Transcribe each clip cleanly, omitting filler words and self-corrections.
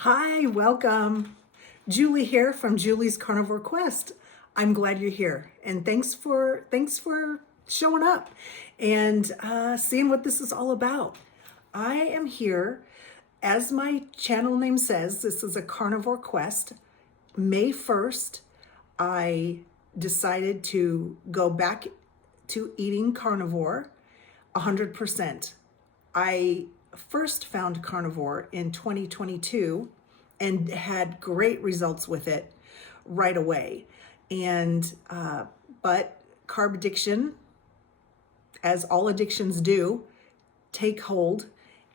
Hi, welcome. Julie here from Julie's Carnivore Quest. I'm glad you're here, and thanks for showing up and seeing what this is all about. I am here, as my channel name says. This is a Carnivore Quest. May 1st, I decided to go back to eating carnivore 100%. I first found carnivore in 2022 and had great results with it right away. And but carb addiction, as all addictions do, take hold,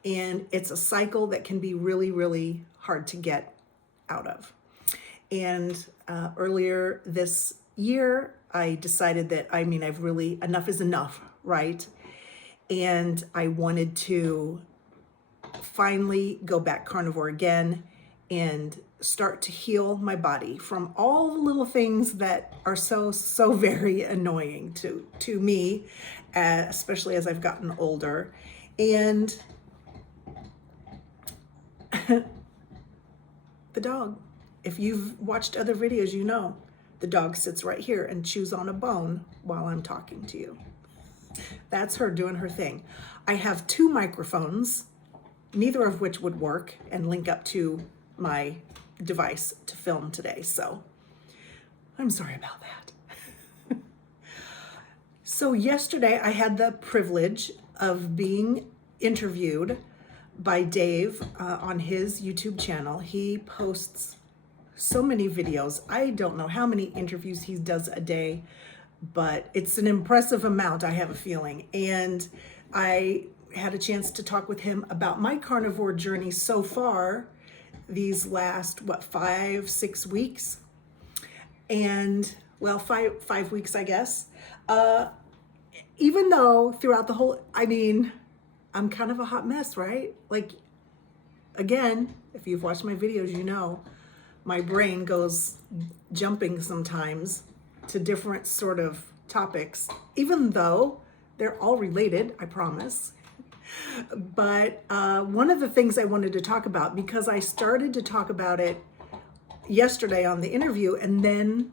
and it's a cycle that can be really, really hard to get out of. And earlier this year, I decided that enough is enough, right? And I wanted to finally go back carnivore again and start to heal my body from all the little things that are so very annoying to me, especially as I've gotten older. And the dog, if you've watched other videos, you know the dog sits right here and chews on a bone while I'm talking to you. That's her doing her thing. I have two microphones, neither of which would work and link up to my device to film today. So I'm sorry about that. So yesterday I had the privilege of being interviewed by Dave on his YouTube channel. He posts so many videos. I don't know how many interviews he does a day, but it's an impressive amount, I have a feeling. And I had a chance to talk with him about my carnivore journey so far, these last, 5-6 weeks? And well, five weeks, I guess. Even though throughout the whole, I'm kind of a hot mess, right? Like, again, if you've watched my videos, you know, my brain goes jumping sometimes to different sort of topics, even though they're all related, I promise. But one of the things I wanted to talk about, because I started to talk about it yesterday on the interview and then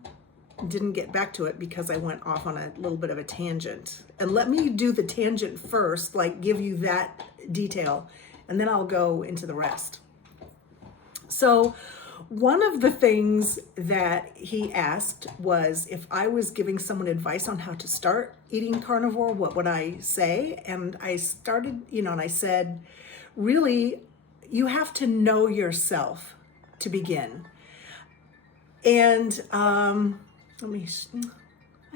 didn't get back to it because I went off on a little bit of a tangent. And let me do the tangent first, like give you that detail, and then I'll go into the rest. So one of the things that he asked was if I was giving someone advice on how to start eating carnivore, what would I say? And I started, and I said, really, you have to know yourself to begin. And I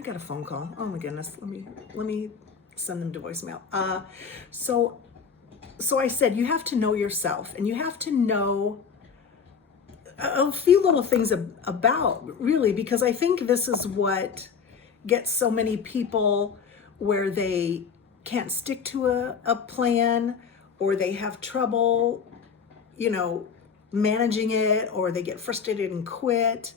got a phone call. Oh my goodness. Let me send them to voicemail. So I said, you have to know yourself, and you have to know a few little things about, really, because I think this is what gets so many people where they can't stick to a plan, or they have trouble, managing it, or they get frustrated and quit.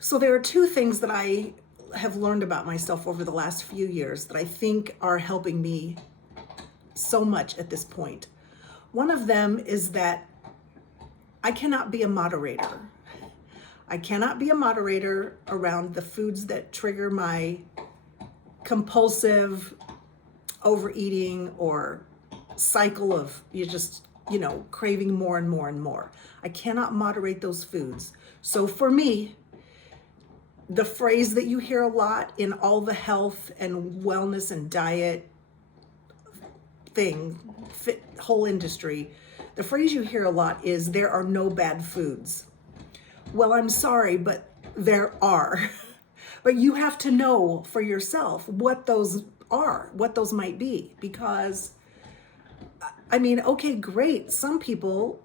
So there are two things that I have learned about myself over the last few years that I think are helping me so much at this point. One of them is that I cannot be a moderator. I cannot be a moderator around the foods that trigger my compulsive overeating or cycle of craving more and more and more. I cannot moderate those foods. So for me, the phrase that you hear a lot in all the health and wellness and diet whole industry, the phrase you hear a lot is, there are no bad foods. Well, I'm sorry, but there are. But you have to know for yourself what those are, what those might be. Because, okay, great. Some people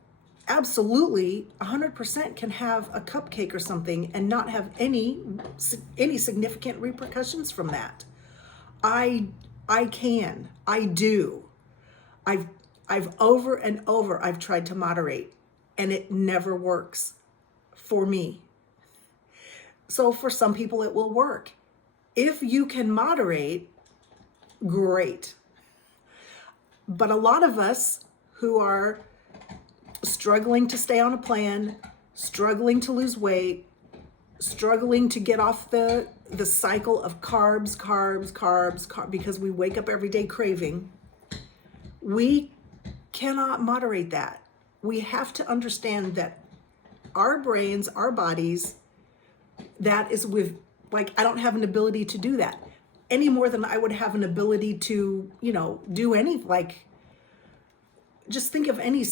absolutely 100% can have a cupcake or something and not have any significant repercussions from that. I do. I've over and over, I've tried to moderate, and it never works for me. So for some people it will work. If you can moderate, great. But a lot of us who are struggling to stay on a plan, struggling to lose weight, struggling to get off the cycle of carbs, because we wake up every day craving. We cannot moderate that. We have to understand that our brains, our bodies, that is with, like, I don't have an ability to do that any more than I would have an ability to, do any, like, just think of any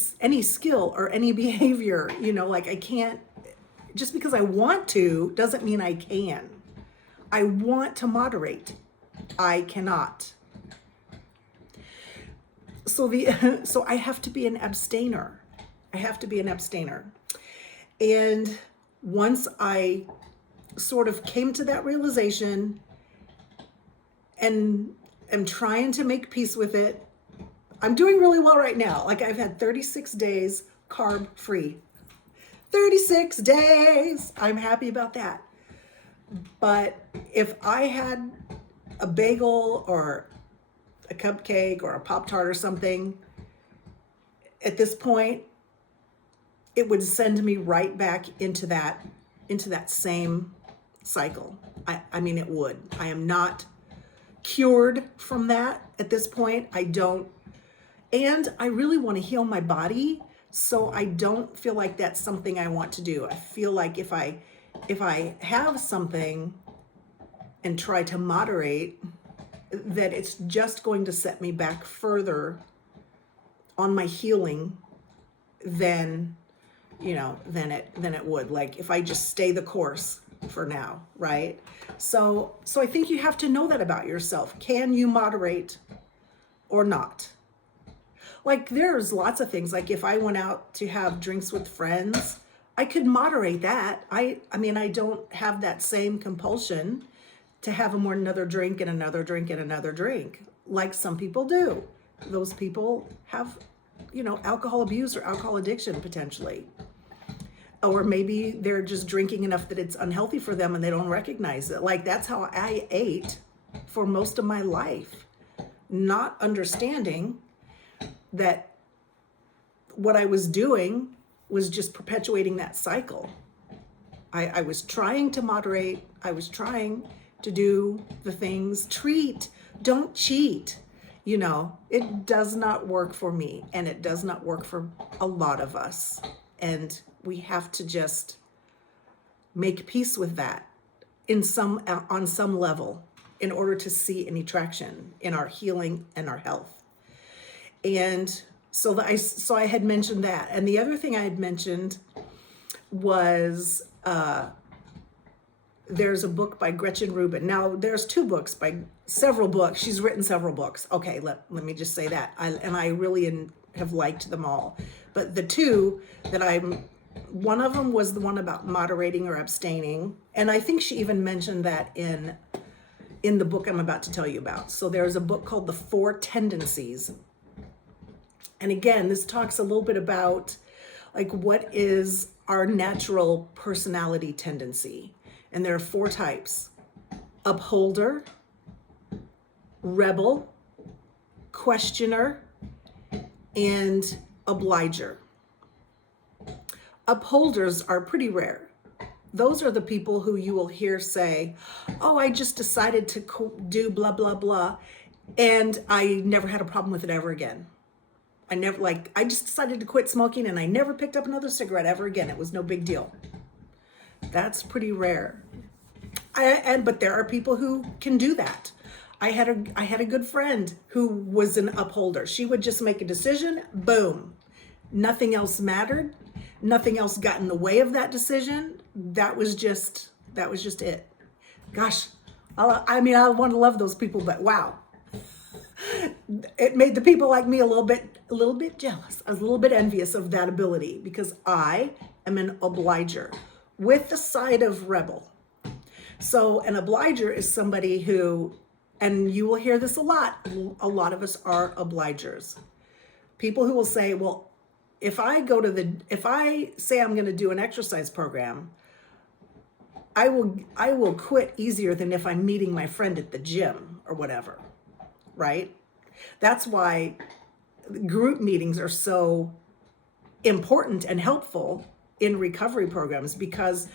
skill or any behavior, like I can't, just because I want to doesn't mean I can. I want to moderate. I cannot. So I have to be an abstainer. And once I sort of came to that realization and am trying to make peace with it, I'm doing really well right now. Like, I've had 36 days carb free. 36 days. I'm happy about that. But if I had a bagel or a cupcake or a Pop-Tart or something, at this point, it would send me right back into that same cycle. I mean, it would. I am not cured from that at this point. And I really want to heal my body, so I don't feel like that's something I want to do. I feel like if I have something and try to moderate, that it's just going to set me back further on my healing than it would, like, if I just stay the course for now, right? So I think you have to know that about yourself. Can you moderate or not? Like, there's lots of things, like if I went out to have drinks with friends, I could moderate that. I mean, I don't have that same compulsion to have another drink and another drink and another drink, like some people do. Those people have, alcohol abuse or alcohol addiction potentially. Or maybe they're just drinking enough that it's unhealthy for them and they don't recognize it. Like, that's how I ate for most of my life, not understanding that what I was doing was just perpetuating that cycle. I was trying to moderate. I was trying to do the things, don't cheat. It does not work for me, and it does not work for a lot of us. And we have to just make peace with that on some level in order to see any traction in our healing and our health. And so I had mentioned that. And the other thing I had mentioned was there's a book by Gretchen Rubin. Now, there's several books. She's written several books. Okay, let me just say that. I really have liked them all. But the two that one of them was the one about moderating or abstaining. And I think she even mentioned that in the book I'm about to tell you about. So there's a book called The 4 Tendencies. And again, this talks a little bit about, like, what is our natural personality tendency. And there are 4 types: upholder, rebel, questioner, and obliger. Upholders are pretty rare. Those are the people who you will hear say, oh, I just decided to do blah, blah, blah, and I never had a problem with it ever again. I just decided to quit smoking and I never picked up another cigarette ever again. It was no big deal. That's pretty rare. But there are people who can do that. I had a good friend who was an upholder. She would just make a decision, boom. Nothing else mattered. Nothing else got in the way of that decision. That was just it. Gosh, I want to love those people, but wow. It made the people like me a little bit jealous. I was a little bit envious of that ability, because I am an obliger with the side of rebel. So an obliger is somebody who, and you will hear this a lot of us are obligers. People who will say, well, if I say I'm going to do an exercise program, I will quit easier than if I'm meeting my friend at the gym or whatever, right? That's why group meetings are so important and helpful in recovery programs, because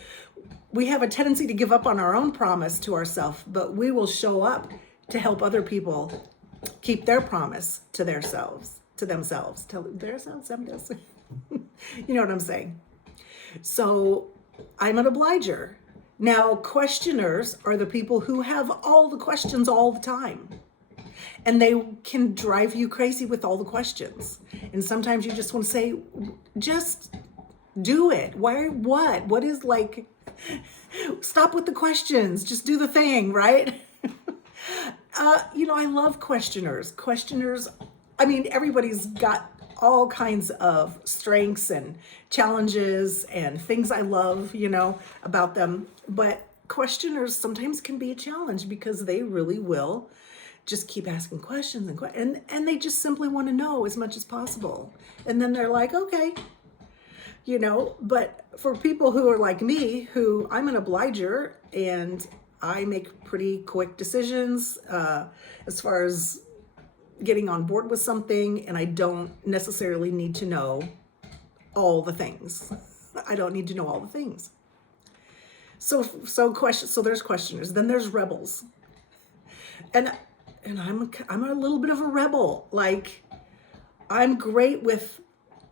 we have a tendency to give up on our own promise to ourselves, but we will show up to help other people keep their promise to themselves. You know what I'm saying? So I'm an obliger. Now, questioners are the people who have all the questions all the time. And they can drive you crazy with all the questions. And sometimes you just want to say, just do it. Why, what? What is like, stop with the questions. Just do the thing, right? I love questioners. Questioners, I mean, everybody's got all kinds of strengths and challenges and things I love, about them. But questioners sometimes can be a challenge because they really will just keep asking questions and they just simply want to know as much as possible. And then they're like, okay, but for people who are like me, who I'm an obliger and I make pretty quick decisions as far as getting on board with something, and I don't necessarily need to know all the things. I don't need to know all the things. So there's questioners. Then there's rebels, and I'm a little bit of a rebel. Like, I'm great with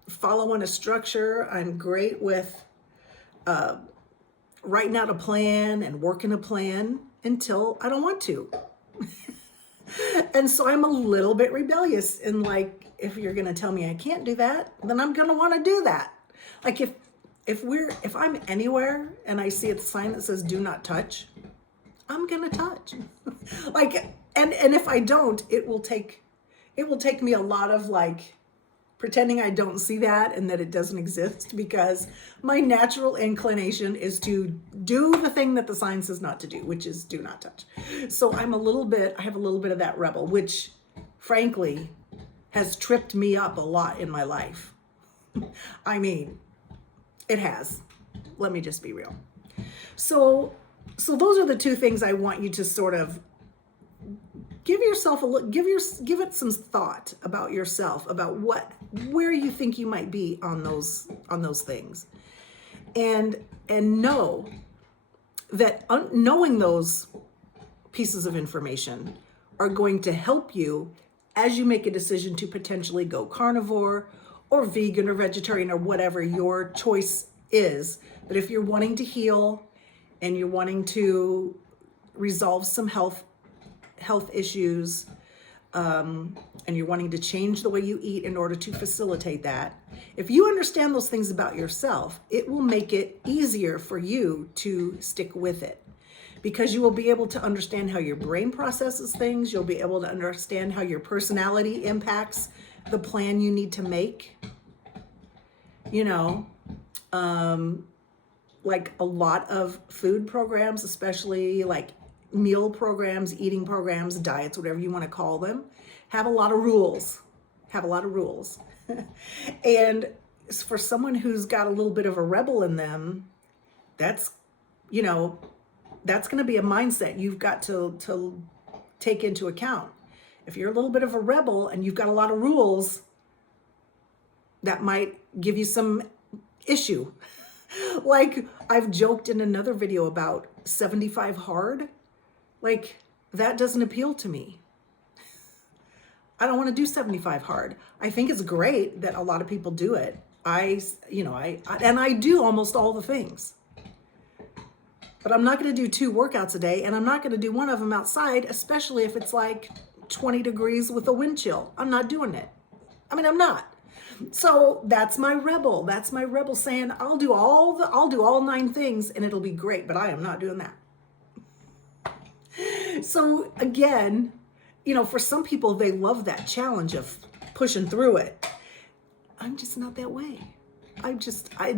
following a structure. I'm great with writing out a plan and working a plan until I don't want to. And so I'm a little bit rebellious, and like, if you're going to tell me I can't do that, then I'm going to want to do that. Like if I'm anywhere and I see a sign that says do not touch, I'm going to touch. Like, and if I don't, it will take me a lot of like pretending I don't see that and that it doesn't exist, because my natural inclination is to do the thing that the sign says not to do, which is do not touch. So I have a little bit of that rebel, which frankly has tripped me up a lot in my life. I mean, it has. Let me just be real. So those are the two things I want you to sort of give yourself a look, give it some thought about yourself, about where you think you might be on those things, and know that knowing those pieces of information are going to help you as you make a decision to potentially go carnivore or vegan or vegetarian or whatever your choice is. But if you're wanting to heal and you're wanting to resolve some health issues, and you're wanting to change the way you eat in order to facilitate that, if you understand those things about yourself, it will make it easier for you to stick with it, because you will be able to understand how your brain processes things. You'll be able to understand how your personality impacts the plan you need to make. Like a lot of food programs, especially like meal programs, eating programs, diets, whatever you want to call them, have a lot of rules. And for someone who's got a little bit of a rebel in them, that's going to be a mindset you've got to take into account. If you're a little bit of a rebel and you've got a lot of rules, that might give you some issue. Like, I've joked in another video about 75 hard. Like, that doesn't appeal to me. I don't want to do 75 hard. I think it's great that a lot of people do it. I do almost all the things. But I'm not going to do 2 workouts a day, and I'm not going to do one of them outside, especially if it's like 20 degrees with a wind chill. I'm not doing it. I'm not. So that's my rebel. That's my rebel saying, I'll do all 9 things and it'll be great, but I am not doing that. So again, for some people, they love that challenge of pushing through it. I'm just not that way. That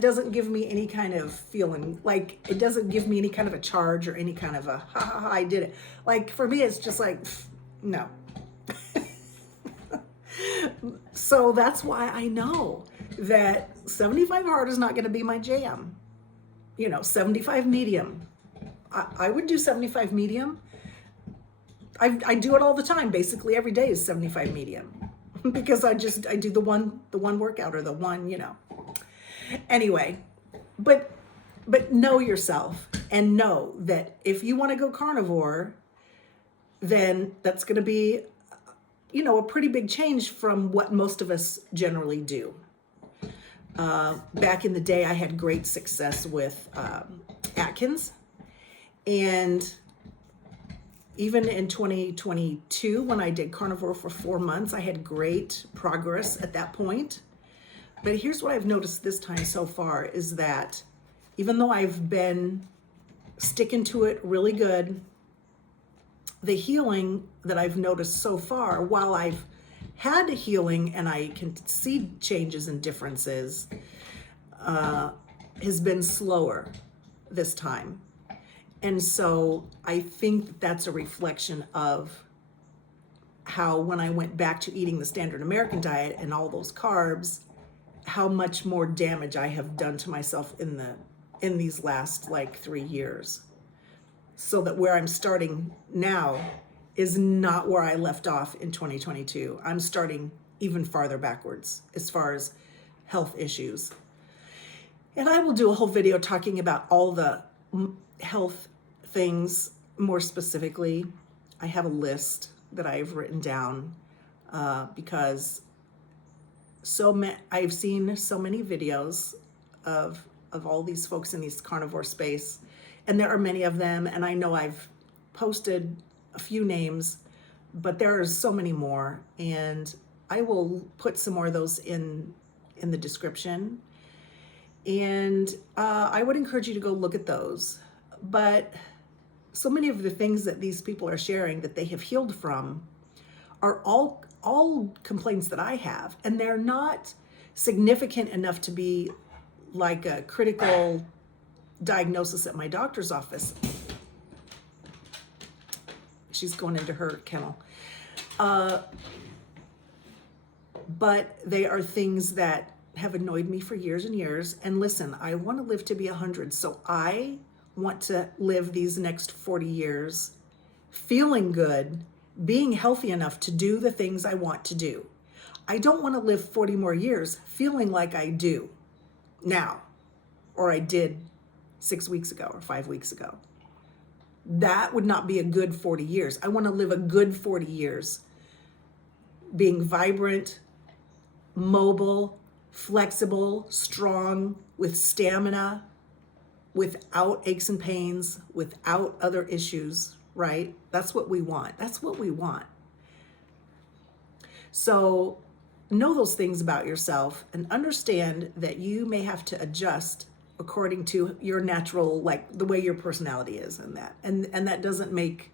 doesn't give me any kind of feeling. Like, it doesn't give me any kind of a charge or any kind of a, ha ha ha, I did it. Like, for me, it's just like, no. So that's why I know that 75 hard is not going to be my jam. 75 medium. I would do 75 medium. I do it all the time. Basically every day is 75 medium. because I do the one workout or the one, you know. Anyway, but know yourself and know that if you want to go carnivore, then that's going to be, you know, a pretty big change from what most of us generally do. Back in the day, I had great success with Atkins, and even in 2022, when I did carnivore for 4 months, I had great progress at that point. But here's what I've noticed this time so far is that even though I've been sticking to it really good, the healing that I've noticed so far, while I've had healing and I can see changes and differences, has been slower this time. And so I think that's a reflection of how when I went back to eating the standard American diet and all those carbs, how much more damage I have done to myself in these last like 3 years. So that where I'm starting now is not where I left off in 2022. I'm starting even farther backwards as far as health issues. And I will do a whole video talking about all the health things more specifically. I have a list that I've written down because I've seen so many videos of all these folks in these carnivore space, and there are many of them, and I know I've posted a few names, but there are so many more, and I will put some more of those in the description, and I would encourage you to go look at those. But so many of the things that these people are sharing that they have healed from are all complaints that I have, and they're not significant enough to be like a critical diagnosis at my doctor's office. She's going into her kennel. But they are things that have annoyed me for years and years. And listen, I want to live to be 100. So I want to live these next 40 years feeling good, being healthy enough to do the things I want to do. I don't want to live 40 more years feeling like I do now, or I did 6 weeks ago or 5 weeks ago. That would not be a good 40 years. I want to live a good 40 years being vibrant, mobile, flexible, strong, with stamina, without aches and pains, without other issues, right? That's what we want. That's what we want. So know those things about yourself and understand that you may have to adjust according to your natural, like the way your personality is, and that doesn't make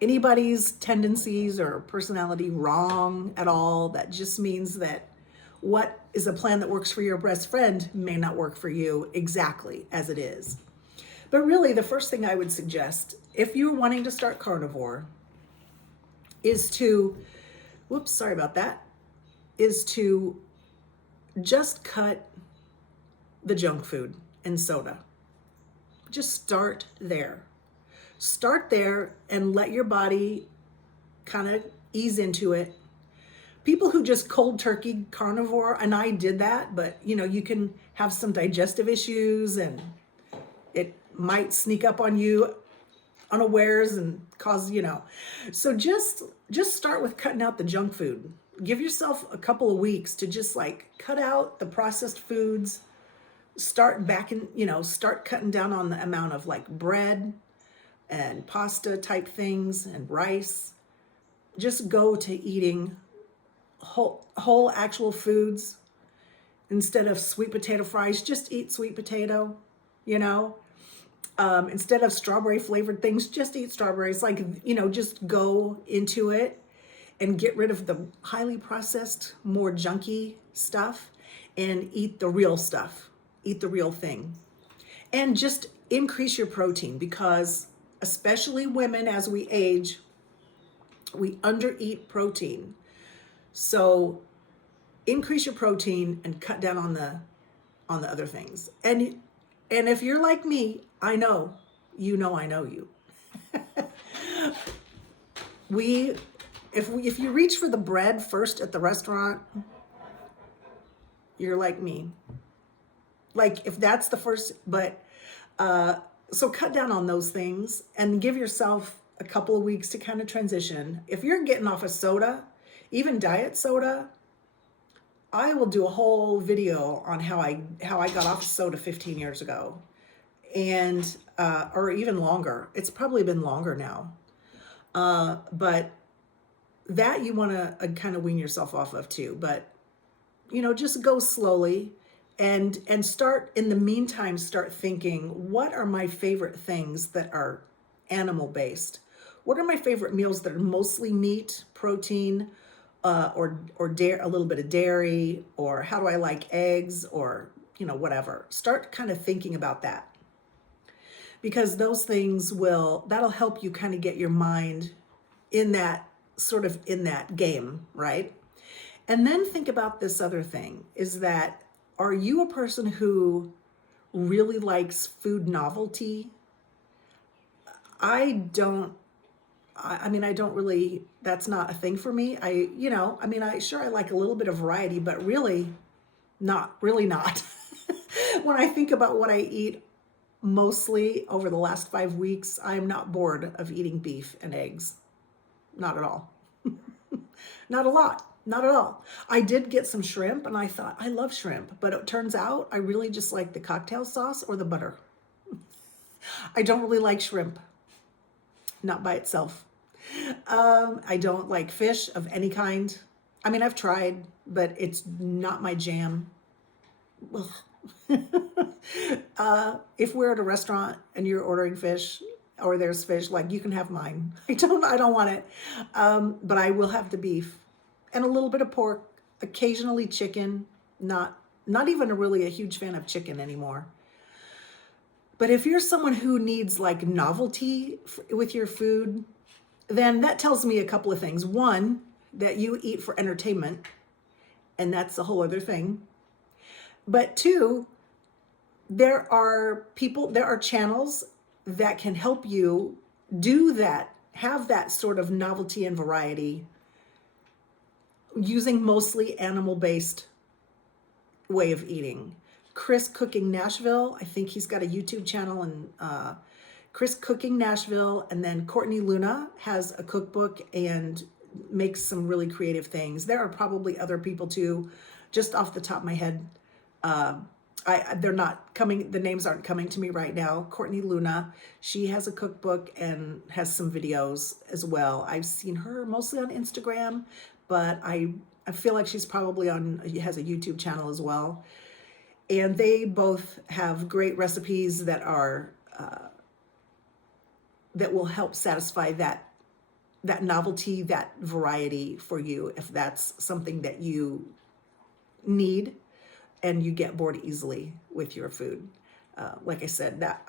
anybody's tendencies or personality wrong at all. That just means that what is a plan that works for your best friend may not work for you exactly as it is. But really, the first thing I would suggest, if you're wanting to start carnivore, is to, is to just cut the junk food and soda. Just start there. Start there and let your body kind of ease into it. People who just cold turkey carnivore, and I did that, but you know, you can have some digestive issues and it might sneak up on you unawares and cause, you know. So just start with cutting out the junk food. Give yourself a couple of weeks to just like cut out the processed foods. Start cutting down on the amount of like bread and pasta type things and rice. Just go to eating whole actual foods. Instead of sweet potato fries, just eat sweet potato, you know. Instead of strawberry flavored things, just eat strawberries. Like, you know, just go into it and get rid of the highly processed, more junky stuff and eat the real stuff. Eat the real thing. And just increase your protein, because especially women, as we age, we undereat protein. So increase your protein and cut down on the other things. And if you're like me, I know you. We if you reach for the bread first at the restaurant, you're like me. Like if that's the first, but so cut down on those things and give yourself a couple of weeks to kind of transition. If you're getting off of soda, even diet soda, I will do a whole video on how I got off of soda 15 years ago, and or even longer. It's probably been longer now, but that you want to kind of wean yourself off of too. But you know, just go slowly, and start in the meantime. Start thinking, what are my favorite things that are animal based? What are my favorite meals that are mostly meat, protein, or a little bit of dairy, or how do I like eggs, or you know, whatever. Start kind of thinking about that, because those things that'll help you kind of get your mind in that game, right? And then think about this other thing, is that, are you a person who really likes food novelty? I don't really, that's not a thing for me. I like a little bit of variety, but really not. When I think about what I eat mostly over the last 5 weeks, I'm not bored of eating beef and eggs. Not at all. Not a lot. Not at all. I did get some shrimp and I thought, I love shrimp, but it turns out I really just like the cocktail sauce or the butter. I don't really like shrimp. Not by itself. I don't like fish of any kind. I mean, I've tried, but it's not my jam. If we're at a restaurant and you're ordering fish, or there's fish, like, you can have mine. I don't want it. But I will have the beef and a little bit of pork, occasionally chicken. Not even really a huge fan of chicken anymore. But if you're someone who needs like novelty with your food, then that tells me a couple of things. One, that you eat for entertainment, and that's a whole other thing. But two, there are channels that can help you do that, have that sort of novelty and variety, using mostly animal-based way of eating. Chris Cooking Nashville, I think he's got a YouTube channel, and Chris Cooking Nashville, and then Courtney Luna has a cookbook and makes some really creative things. There are probably other people too, just off the top of my head. They're not coming, the names aren't coming to me right now. Courtney Luna, she has a cookbook and has some videos as well. I've seen her mostly on Instagram, but I feel like she's probably has a YouTube channel as well. And they both have great recipes that are, that will help satisfy that novelty, that variety for you, if that's something that you need and you get bored easily with your food. Like I said, that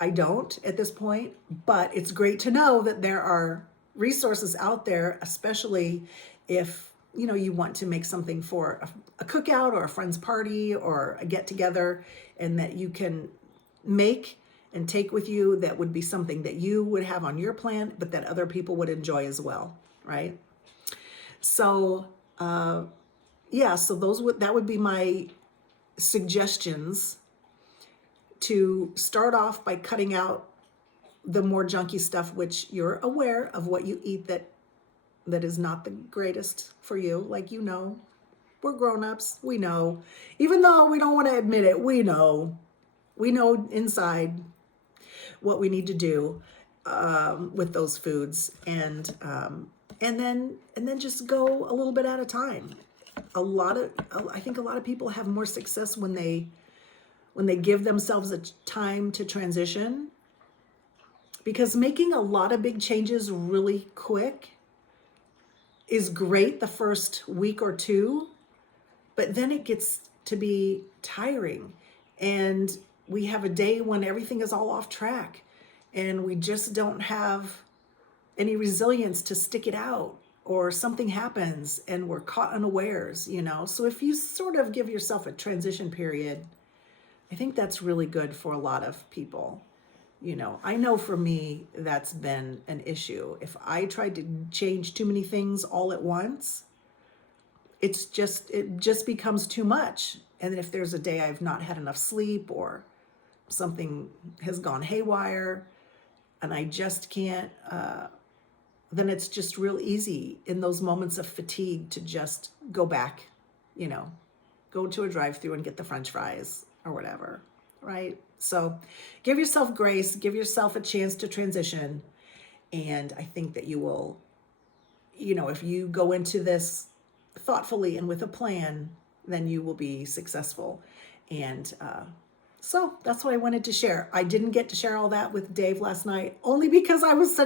I don't at this point, but it's great to know that there are resources out there, especially if you want to make something for a cookout or a friend's party or a get together, and that you can make and take with you, that would be something that you would have on your plan, but that other people would enjoy as well, right? So so that would be my suggestions, to start off by cutting out the more junky stuff, which you're aware of what you eat that is not the greatest for you. Like, we're grown-ups, we know, even though we don't want to admit it, we know inside what we need to do with those foods, and then just go a little bit at a time. I think a lot of people have more success when they give themselves a time to transition, because making a lot of big changes really quick is great the first week or two, but then it gets to be tiring, and we have a day when everything is all off track and we just don't have any resilience to stick it out, or something happens and we're caught unawares, So if you sort of give yourself a transition period, I think that's really good for a lot of people. You know, I know for me, that's been an issue. If I tried to change too many things all at once, it just becomes too much. And if there's a day I've not had enough sleep or something has gone haywire and I just can't, then it's just real easy in those moments of fatigue to just go back, you know, go to a drive-through and get the French fries or whatever, right? So give yourself grace, give yourself a chance to transition. And I think that you will, you know, if you go into this thoughtfully and with a plan, then you will be successful. And so that's what I wanted to share. I didn't get to share all that with Dave last night, only because I was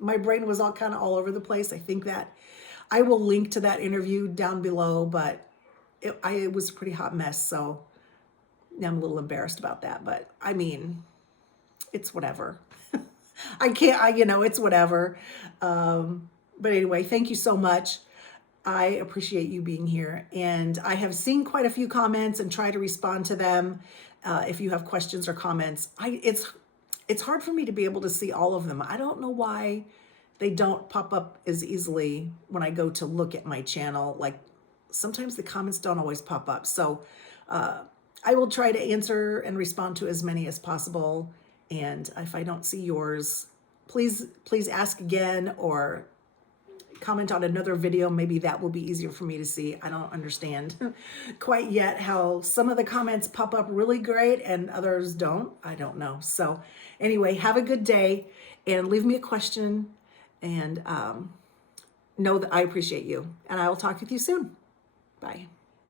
my brain was all kind of all over the place. I think that I will link to that interview down below, but it was a pretty hot mess. So I'm a little embarrassed about that, but I mean, it's whatever. It's whatever. But anyway, thank you so much. I appreciate you being here. And I have seen quite a few comments and try to respond to them. If you have questions or comments, it's hard for me to be able to see all of them. I don't know why they don't pop up as easily when I go to look at my channel. Like sometimes the comments don't always pop up. So I will try to answer and respond to as many as possible. And if I don't see yours, please ask again or comment on another video. Maybe that will be easier for me to see. I don't understand quite yet how some of the comments pop up really great and others don't. I don't know. So anyway, have a good day and leave me a question and know that I appreciate you. And I will talk with you soon. Bye.